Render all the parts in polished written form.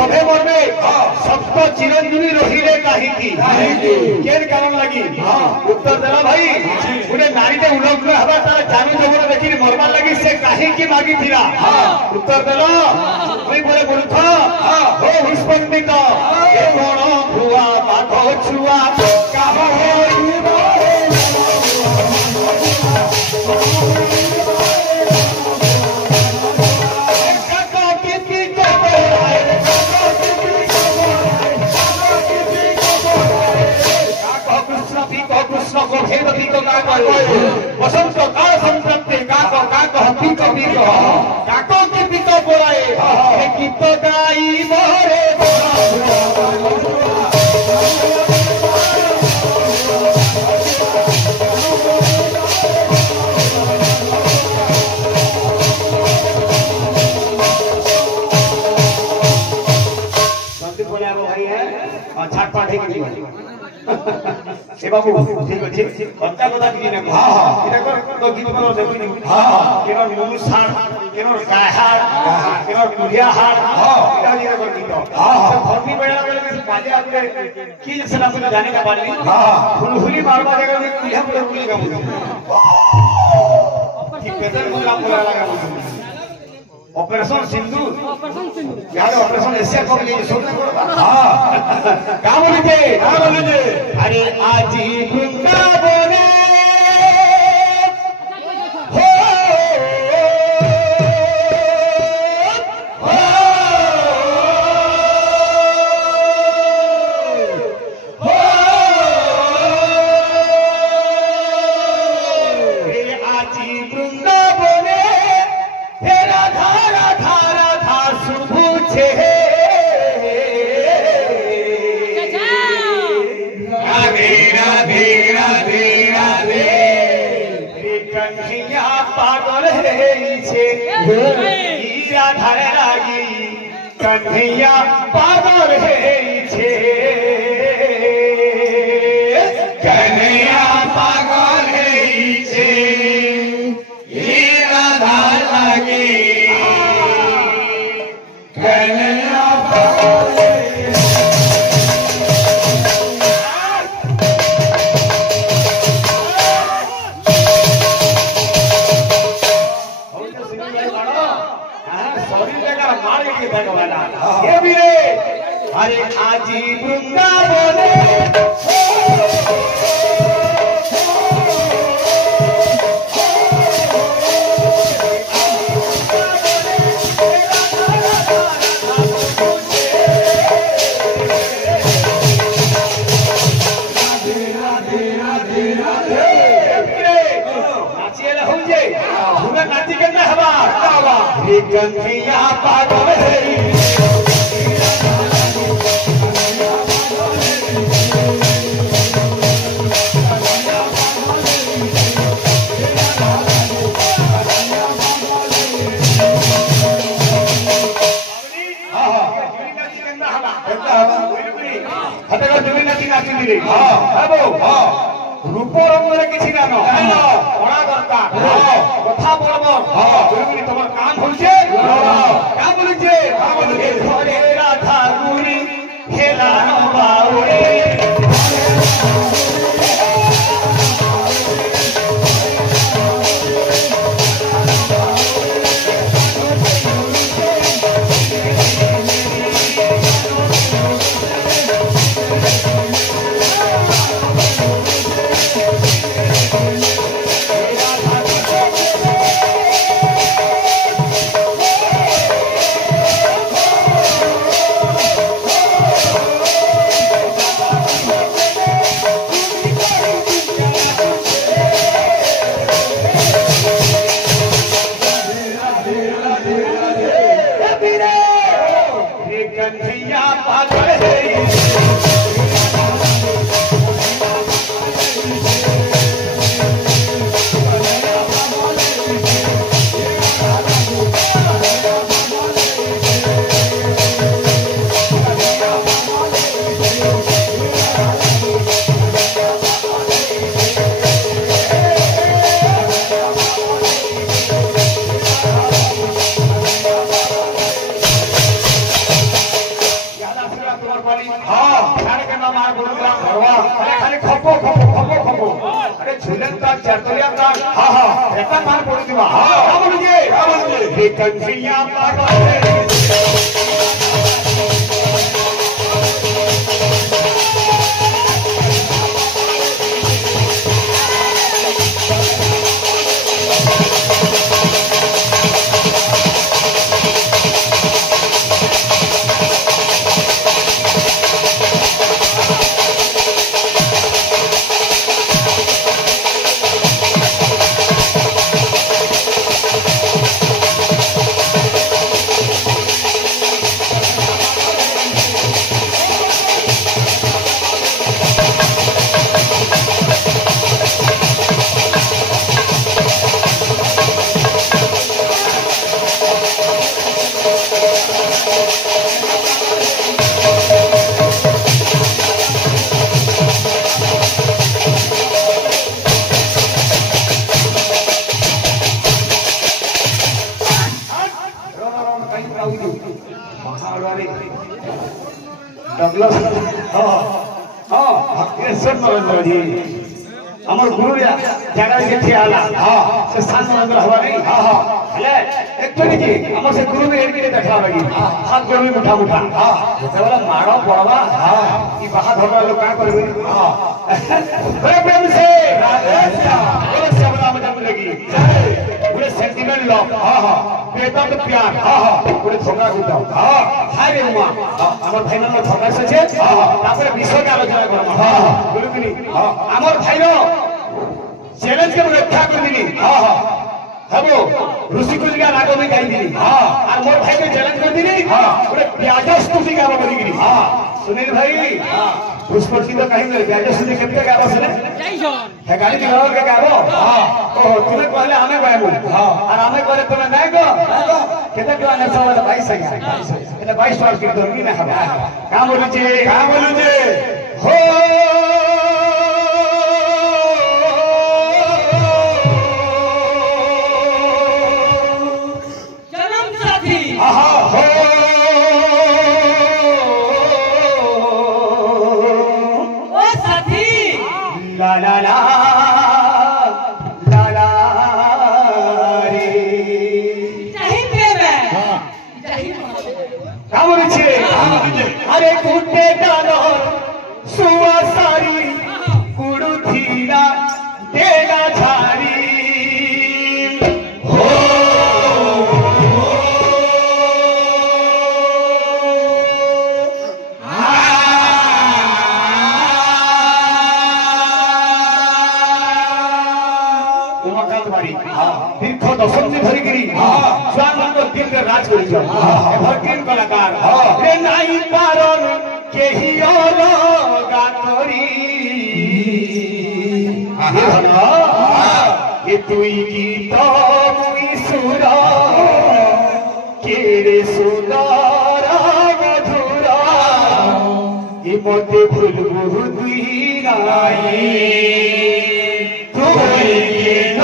सभे मरबे सप्त चिरंजीवी रहिले काहीकी केन कारण लगी उत्तर देला भाई गोटे नारीटे उलग्न हवा तार जानू जबर देखि मरबार लगी से काहीकी मागी थिला उत्तर देला कोई बोले गुरुथा हो हुस्पंडित ए कोण भुआ बाघ छुआ काहा होइबो वसंत काल संतप्ते काक पिक पिक काको की पिक बोलाए गीत गाई मोरे संदीप बोले अब भाई है और छाट पाठे की ए बाबू ठीक अछि कत्ता कथा कि ने हां हां इना कर तो गीत कर देखि हां हां केनो मुनु साण केनो काहार केनो मुरिया हार हां इना दिना कर गीत हां हां फर्मी बेला बेला के पाले आपने की जैसे आप जाने का पाली हां फुलहुली मारवा जगह में कुलिया पर कुली का मुझे की पेदर मुला मुला लगा मुझे ऑपरेशन सिंधु यार ऑपरेशन एशिया को लिए सुनने पड़ता हां क्या बोलते अरे आज वृंदावने हो आज वृंदावने हेरा धारा धारा धा सुभुछे राधे राधे राधे राधे कन्हैया पागल है छे राधा लागी कन्हैया पागल है छे कन्हैया पागल है छे राधा लागी कन्हैया पागल अरे आजी वृंदावने नाची के हवा कन्हैया पागल है रूप रंग किसी नान कड़ा दरकार कथा बोलब तुम क्या बोलचे क्या बोलचे राधा गुरी खेला बाउरे पानी हां खाने के नाम मार बोलूंगा भरवा अरे खाली खपो खपो खपो खपो अरे झूलन का चरतरिया का हां हां ऐसा मार बोल दिवा हां क्या बोलूंगे हे कंसिया पागल আমার গুরু জায়গা থেকে আলা সে সাত নরেন্দ্র হওয়া নেই হলে একটু নাকি আমার সে গুরু এড়িয়ে দেখা লাগি হাত জমি মুঠা মুঠা যেতবেলে মাড় পড়বা ই বাহা ধরবা লোক কাঁ করবে প্রেম সে लगी पूरे सेंटिमेंट लव बेदर्द प्यार पूरे झगड़ा गुटा हाय रे उमा আমার ভাই নাম ঝগড়া এসেছে তারপরে বিষয়টা আলোচনা করব বলু কি আমার ভাইর চ্যালেঞ্জ কে রক্ষা করে দিনি হবো ঋষিকুল গান আগে গাই দিনি আর মোর ভাইকে চ্যালেঞ্জ করে দিনি পুরো প্যাজ स्तुति গাব বলি গিনি सुनील भाई पुष्पची तो कहीं नहीं प्याज स्तुति केते गाबो सने जय जॉन है गाड़ी दिलाओ के गाबो ओ तुमे कहले हमें गाबो और हमें कहले तुमे नहीं गो केते गाने सब भाई संग એટલે 22 વાર કીધું ની ના ખબર કા બોલું છે हो जन्म साथी आहा हो ला ला ला ला ला रे चाहि बेबे चाहि का बोलछे अरे कुटे डालो सुवा सारी कुडू थीला देगा झारी हो दीर्घ दशंधि धरिकी स्वानंद दिल राज कर एभरग्रीन कलाकार रे नाई कारण केही अलगा करी ये तुई गीत मुई सुर केरे सुंदर मधुर ये मते भूलबु दुई नाई तुई गीत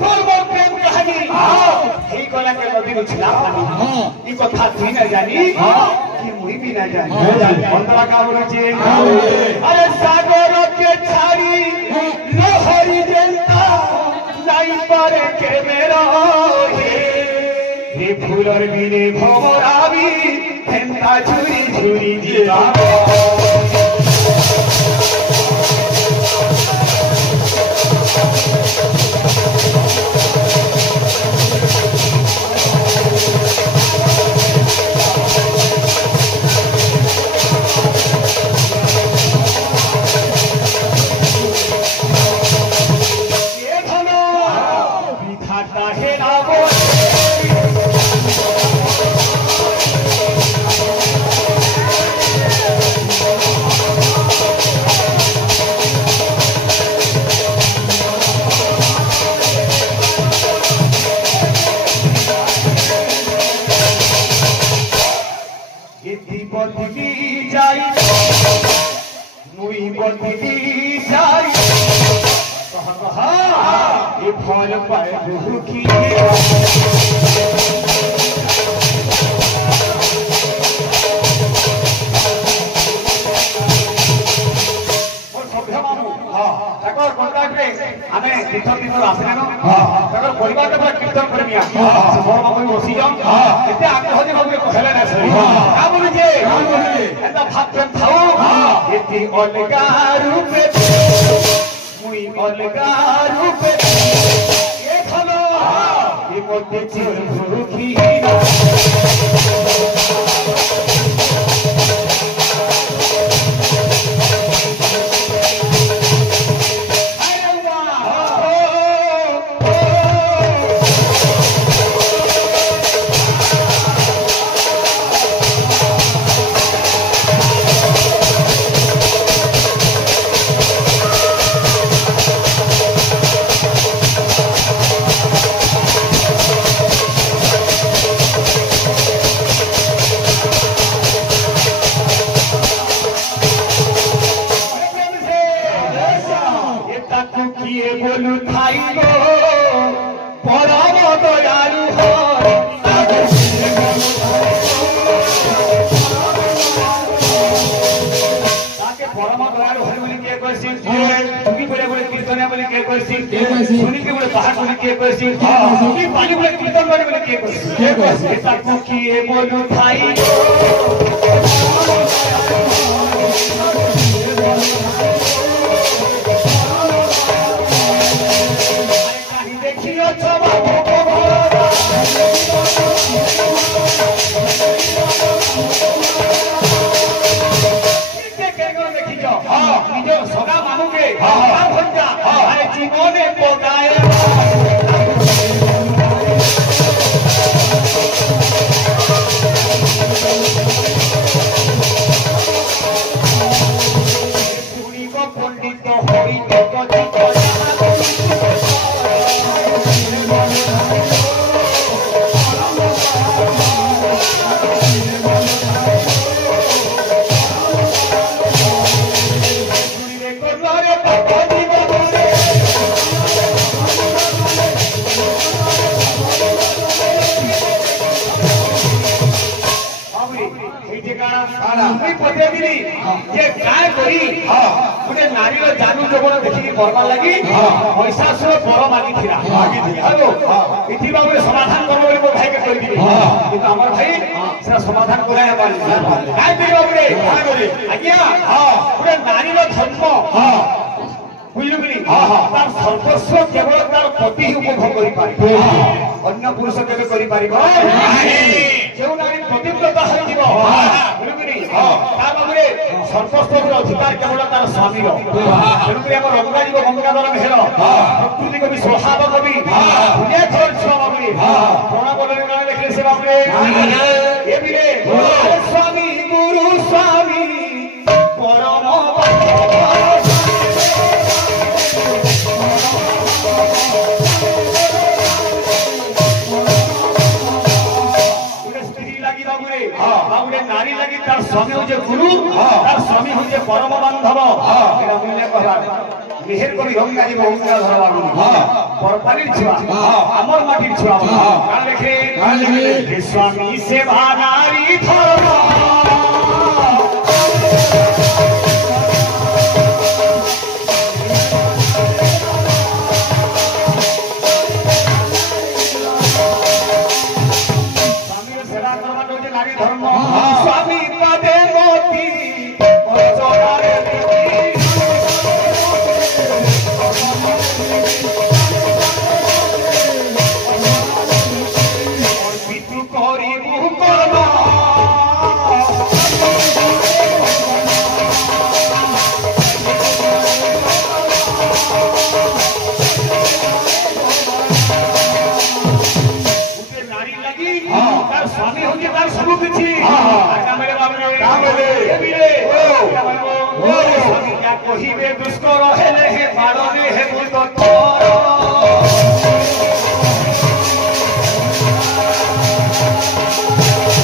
তোর মোর প্রেম কাহিনী এই গলাকে নদীর ছিলা পানি এই কথা তুই না জানি কি মুই বি না জানি বন্ধরা কা বলছে আরে সাগরকে ছাড়ি লহরি জেলতা নাই পারে কে মেরা হে ফুলর বিনে ভমরাবি হেন্তা ঝুরি ঝুরি জিবা फल पाए दुखी कीर्तन आसने परिवार कीर्तन कर बसी जाऊँ आग्रह बाबू कहले ना क्या बोलुचे भात खाऊ अलगा रूपे मुई अलगा रूपे ये खलो ये मते चिर भूखी अधिकार केवल तार स्वामी रंगाजी गंगाधर मेहर प्रकृति कवि स्वभाव कवि देखले से बाबू स्वामी गुरु स्वामी परम बाबूरे नारी लगी तार स्वामी हो गुरु तार स्वामी हो परम बांधव मेहर कवि रंगाजी गंगाधर बाबू परपाली छुआ अमर माटी छुआ का लिखे स्वामी सेवा नारी धर्म कहिबे दुष्कर हेले हे बाड़ने हे बुलदर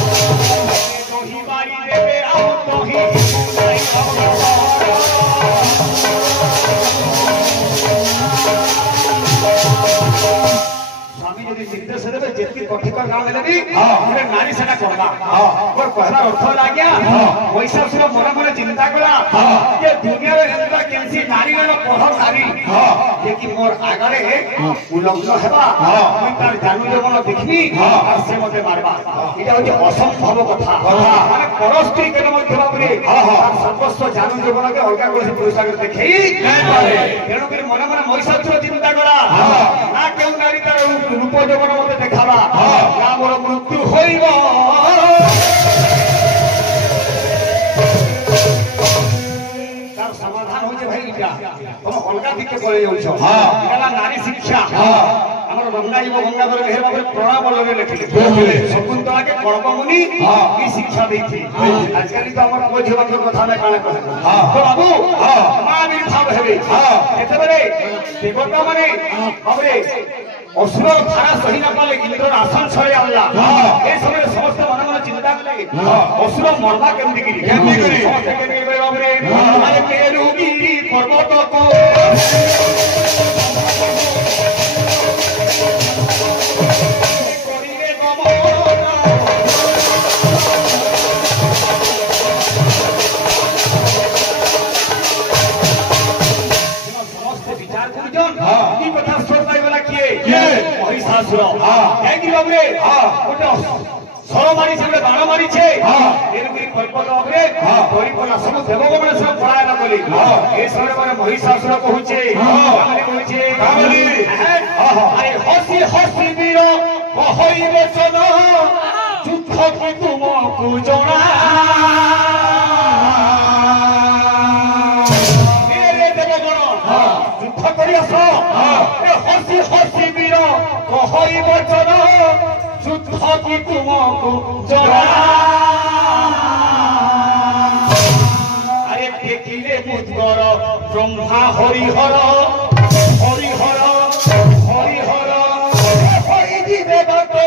कहि बारी देबे आउ कहि स्वामी यदि निर्देश देबे जेति कठिकर नाम लेले भी हमरे नारी सेना करबा और पहला अर्थ लाग्या पैसा सुर मन मन चिंता कला ये दुनिया रे हेतरा केनसी नारी रे पढ़ नारी जे कि मोर आगरे उलग्न हेबा मुई तार जानू जवन देखनी और से मते मारबा इटा होय असंभव कथा माने परस्त्री केन मध्य बाबरे सर्वस्व जानू जवन के अलगा कोसी पुरुषा के देखई नै पारे तेनु के मन मन पैसा सुर चिंता कला ना केउ नारी तार रूप जवन मते देखाबा ना मोर मृत्यु होइबो समाधान हो भाई इटा तुम अलगा दिखे पड़े जाउछो एला नारी शिक्षा हमर गंगा जीव गंगाधर मेहर बाबू प्रणाम लगे लिखिले शकुंतला के कणप मुनि की शिक्षा देथि आजकल तो हमर को जीवन के कथा में काने कहे तो बाबू महावीर हेबे एते बेले देवता माने हमरे असुर धारा सही न पाले इंद्र आसन छळे आला ए समय समस्त मन मन चिंता कले असुर मरदा केमति करी समस्त केमति बाबरे अरे केरुगिरी पर्वत को करिवे गमन समस्त विचार करजन की कथा सोचताई वाला किए महिषासुर काहेकि बाबरे गोटे सर मारी से बाण मारी छे एरकि पर्वत बाबरे परिपला सब देवगण सब पलायन कली ए समय माने महिषासुर कहूचे कामली कहूचे कामली अरे हसी हसी वीर कहई वचन युद्ध की तुमको जणा ए देवगण युद्ध करि आसो ए हसी हसी वीर कहई वचन युद्ध की तुमको जणा अरे देखिले मुद्गर ब्रह्मा हरिहर हरिहर हरिहर हरि जीवे गतो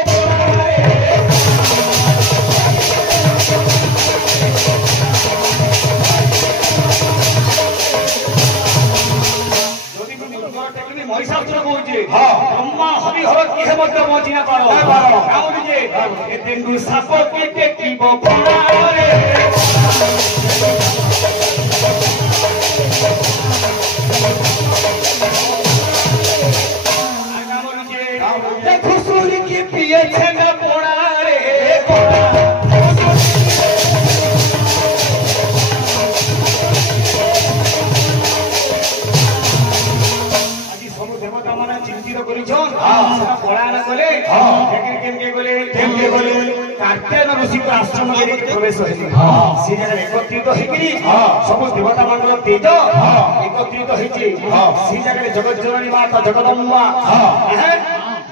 महिषासुर कहूचे ब्रह्मा हरिहर किहे मध्य पहुंची ना पारो काउनी जे ए तेंदु साप के टेकिबो पणारे काउनी जे देखो सूर्य के पिए छे ना पणारे देवता माने चिंतित करिछन सेना पलायन कले केमके गले कार्तेय ऋषि को आश्रम में प्रवेश हेले से जगह एकत्रित हेकरी सब देवता मानर तेज एकत्रित हेछि से जगह जगत जननी माता जगदम्बा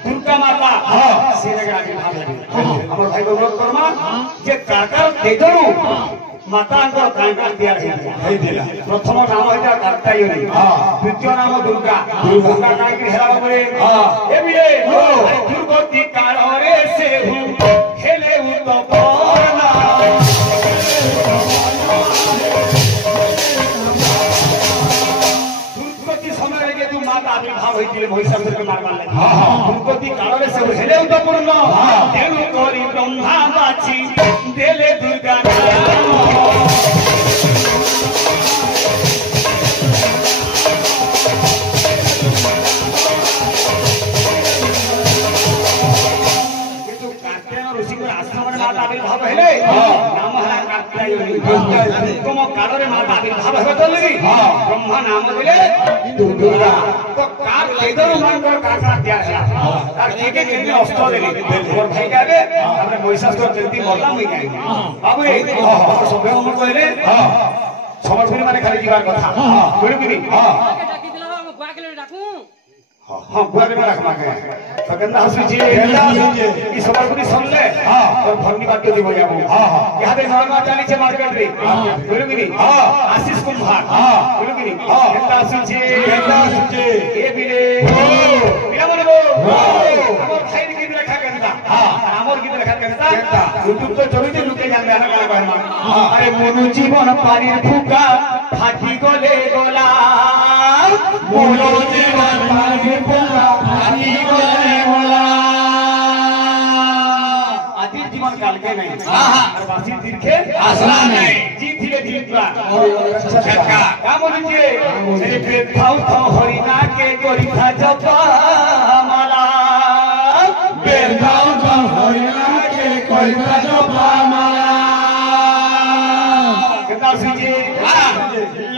दुर्गा माता से जगह आविर्भाव हेले हमर भाई गौरव कर्मा जे काका तेजरु मातांकर कांटा दिया है दिला प्रथम नाम है कार्तायनी द्वितीय नाम दुर्गा दुर्गा काहे कि हेला बाबरे ए बिरे दुर्गति काल रे से हूं खेले उतपरना दुर्गति समय रे तू माता आविर्भाव होइतिले महिषासुर के मारवार लगी भूपति काल से हेले उतपूर्ण तेणु करी ब्रह्मा बाछी देले दुर्गा आविर्भाव हेले नाम हरा कात्यायनी तुम कालरे माता आविर्भाव हेबे तलगी ब्रह्मा नाम देले दुर्गा तो कार लेदर मान कर काका दिया तार के केने अस्त्र देले मोर भाई जाबे हमरे महिषासुर जल्दी मरला होई जाई बाबू रे सबे हम कहले समर्थनी माने खाली जीवार कथा बोलू कि नहीं डाकी दिला हम गुआ के डाकू हां गुआ के रखमा के तो गंदा हसी जी ई समर्थनी सुनले और भरनी बात के दिबो जाबो यहां पे नरमा चाली छे मार्केट रे बोलू कि नहीं आशीष कुमार बोलू कि नहीं गंदा हसी जी ए बिले बिला बोलबो हमर भाई के गीत रखा गंदा हमर गीत रखा गंदा यूट्यूब तो चलुते लुके जानबे ना का कहमा अरे मनु जीवन पारी फुका फाटी गले गोला मनु जीवन पारी फुका फाटी गले गोला आदि जीवन काल के नहीं और बासी दीर्घे आसला नहीं जी धीरे धीरे छक्का का बोलिए मेरे पेट खाओ तो हरिना के गोरी खा जपा माला पेट खाओ तो हरिना के गोरी खा जपा माला कितना सीजे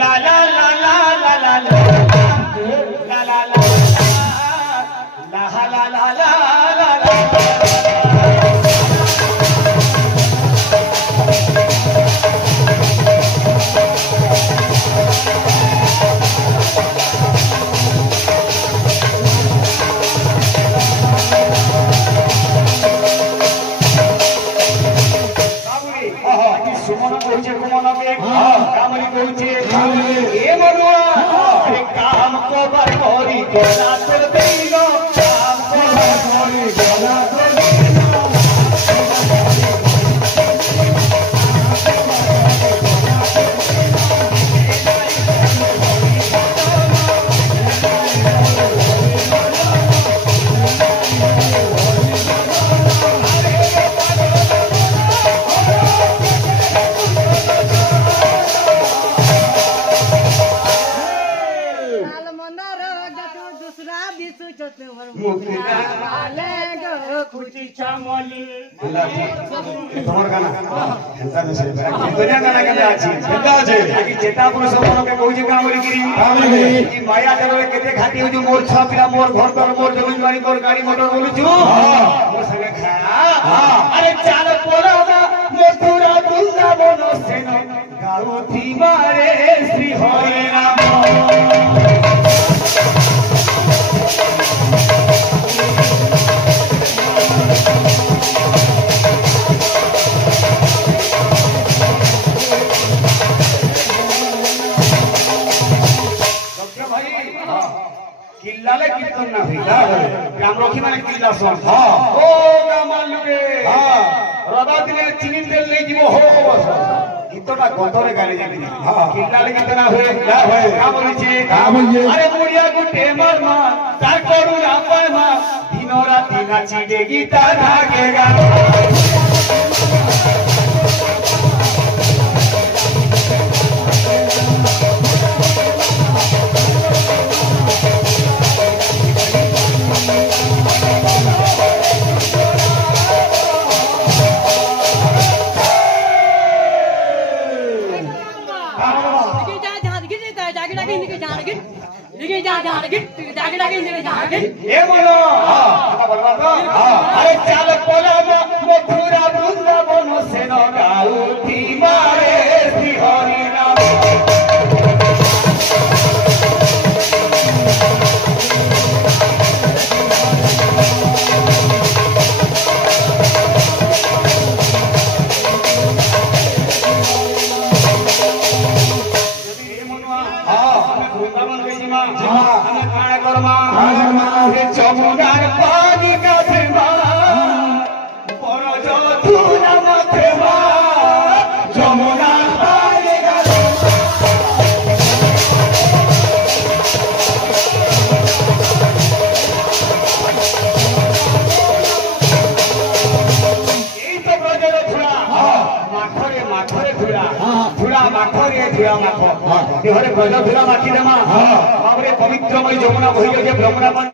ला ला ला ला ला ला ला ला ला ला ला ला ला सुमन कहूचे कुमन के कामली कहूचे ए मनुआ अरे काम को बर मोरी गोला तोर देइनो काम को बर मोरी गोला तोर देइनो তোমার গানা হেনতা নছে দুনিয়া গানা কেতে আছে হেনতা আছে কি চেতা পুরুষ মনকে কইছে কামলি গিরি কি মায়া দেবলে কেতে খাটি হইছো মোর ছাপিরা মোর ঘর তর মোর জমি বাড়ি মোর গাড়ি মোটর বলুছু মোর সঙ্গে খা আরে চাল পোলাবা মথুরা বৃন্দাবন সেন গাউথি মারে শ্রী হরে রাম किल्लाले कीर्तन ना हुई ग्राम रखी माने किल्ला सं ओ गामाल लुके रदा दिने चिनी तेल नहीं जीवो हो बस गीतटा गंधरे गाली जानी किल्लाले गीत ना हुए का बोलिछे अरे मुड़िया गुटे मरमा तार करुणा पामा दिन राति नाची दे गीता भागेगा ये बोलो अरे चाल पोला मथुरा वृंदावन से न गाउथी मारे श्री हरि राम जमुनार पानी का धमा पर जमुना मथमा जमुनार पानी का देहरे ब्रज धिला माखी देमा बाबरे पवित्रमय जमुना बहि जे ब्रह्मणा